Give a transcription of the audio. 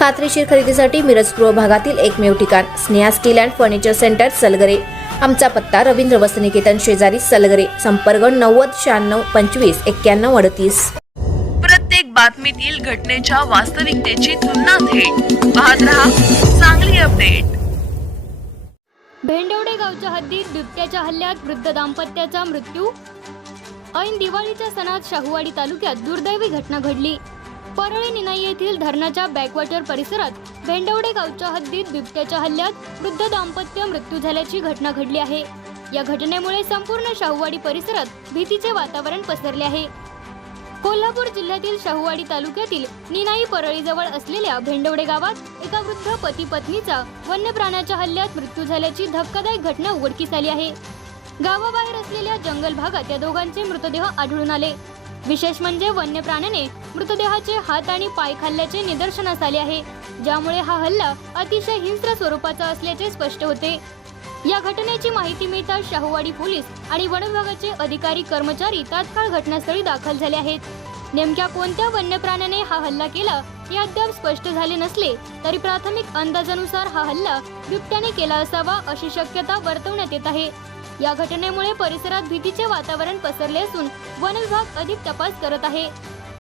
खात्रीशीर खरेदीसाठी मिरज पूर्व भागातील एकमेव ठिकाण Sneha steel and furniture centre Salgare. आमचा पत्ता रवींद्र वसनिकेतन शेजारी सलगरे संपर्क नव्वद शहाण्णव पंचवीस एक्क्याण्णव अडतीस. प्रत्येक बातमीतील घटनेच्या वास्तविकतेची तुलना थेट. पाहत रहा चांगली अपडेट. भेंडवडे गावच्या हद्दीत बिबट्याच्या हल्ल्यात वृद्ध दाम्पत्याचा मृत्यू? ऐन दिवाळीच्या सणात शाहूवाडी तालुक्यात दुर्दैवी घटना घडली. परळी निनाई येथील धरणाच्या बॅकवॉटर परिसरात भेंडवडे गावच्या हद्दीत बिबट्याच्या हल्ल्यात वृद्ध दाम्पत्य मृत्यू झाल्याची घटना घडली आहे. या घटनेमुळे संपूर्ण शाहूवाडी परिसरात भीतीचे वातावरण पसरले आहे. कोल्हापूर जिल्ह्यातील शाहूवाडी तालुक्यातील निनाई परळीजवळ असलेल्या भेंडवडे गावात एका वृद्ध पती पत्नीचा वन्य प्राण्याच्या हल्ल्यात मृत्यू झाल्याची धक्कादायक घटना उघडकीस आली आहे. गावाबाहेर असलेल्या जंगल भागात या दोघांचे मृतदेह आढळून आले. विशेष म्हणजे वन्य प्राण्याने मृतदेहाचे हात आणि पाय खाल्ल्याचे निदर्शनास आले आहे ज्यामुळे हा हल्ला अतिशय हिंस्र स्वरूपाचा असल्याचे स्पष्ट होते. या घटनेची माहिती मिळताच शाहूवाडी पोलीस आणि वन विभागाचे अधिकारी कर्मचारी तात्काळ घटनास्थळी दाखल झाले आहेत. नेमक्या कोणत्या वन्य प्राण्याने हा हल्ला केला हे अद्याप स्पष्ट झाले नसले तरी प्राथमिक अंदाजानुसार हा हल्ला बिबट्याने केला असावा अशी शक्यता वर्तवण्यात येत आहे. या घटनेमुळे परिसरात भीतीचे वातावरण पसरले असून वन विभाग अधिक तपास करत आहे.